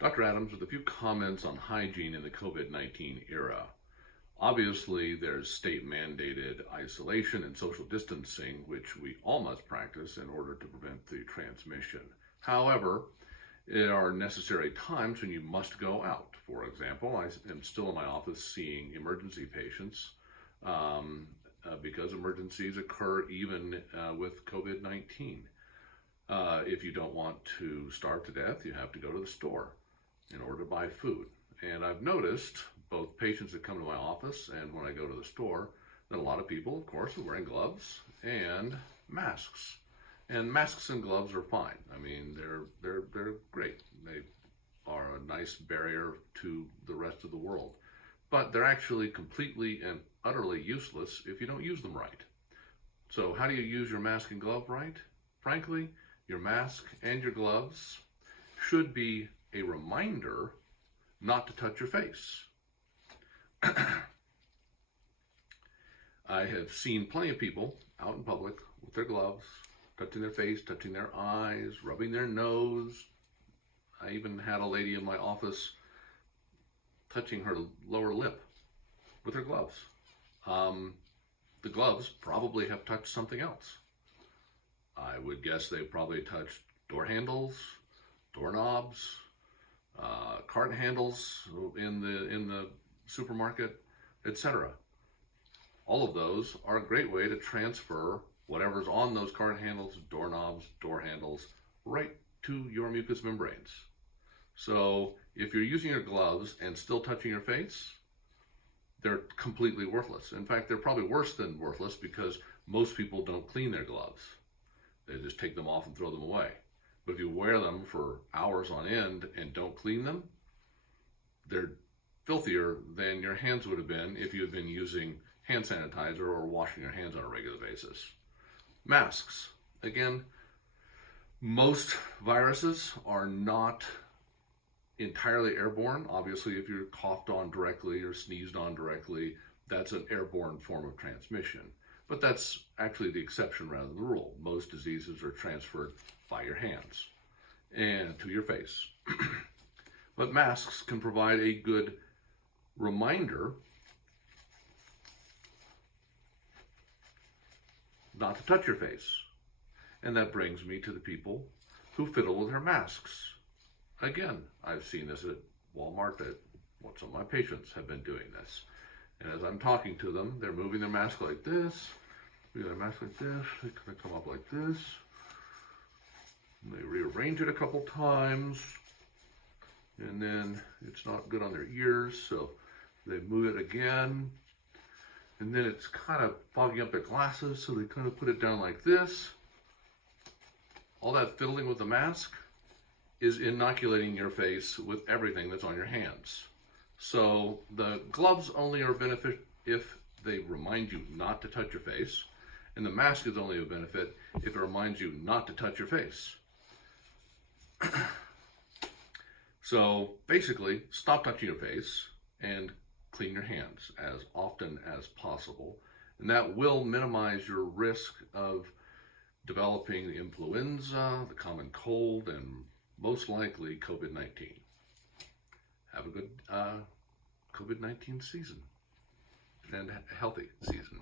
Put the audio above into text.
Dr. Adams with a few comments on hygiene in the COVID-19 era. Obviously, there's state-mandated isolation and social distancing, which we all must practice in order to prevent the transmission. However, there are necessary times when you must go out. For example, I am still in my office seeing emergency patients because emergencies occur even with COVID-19. If you don't want to starve to death, you have to go to the store in order to buy food. And I've noticed, both patients that come to my office and when I go to the store, that a lot of people, of course, are wearing gloves and masks. And masks and gloves are fine. I mean, they're great. They are a nice barrier to the rest of the world. But they're actually completely and utterly useless if you don't use them right. So how do you use your mask and glove right? Frankly, your mask and your gloves should be a reminder not to touch your face. I have seen plenty of people out in public with their gloves, touching their face, touching their eyes, rubbing their nose. I even had a lady in my office touching her lower lip with her gloves. The gloves probably have touched something else. I would guess they probably touched door handles, doorknobs, cart handles in the supermarket, etc. All of those are a great way to transfer whatever's on those cart handles, doorknobs, door handles, right to your mucous membranes. So if you're using your gloves and still touching your face, they're completely worthless. In fact, they're probably worse than worthless because most people don't clean their gloves. They just take them off and throw them away. But if you wear them for hours on end and don't clean them, they're filthier than your hands would have been if you had been using hand sanitizer or washing your hands on a regular basis. Masks. Again, most viruses are not entirely airborne. Obviously, if you're coughed on directly or sneezed on directly, that's an airborne form of transmission. But that's actually the exception rather than the rule. Most diseases are transferred by your hands and to your face. But masks can provide a good reminder not to touch your face. And that brings me to the people who fiddle with their masks. Again, I've seen this at Walmart, that some of my patients have been doing this. And as I'm talking to them, they're moving their mask like this, moving their mask like this, they kind of come up like this. And they rearrange it a couple times, and then it's not good on their ears, so they move it again. And then it's kind of fogging up their glasses, so they kind of put it down like this. All that fiddling with the mask is inoculating your face with everything that's on your hands. So the gloves only are a benefit if they remind you not to touch your face, and the mask is only a benefit if it reminds you not to touch your face. So basically, stop touching your face and clean your hands as often as possible, and that will minimize your risk of developing the influenza, the common cold, and most likely COVID-19. Have a good COVID-19 season and a healthy season.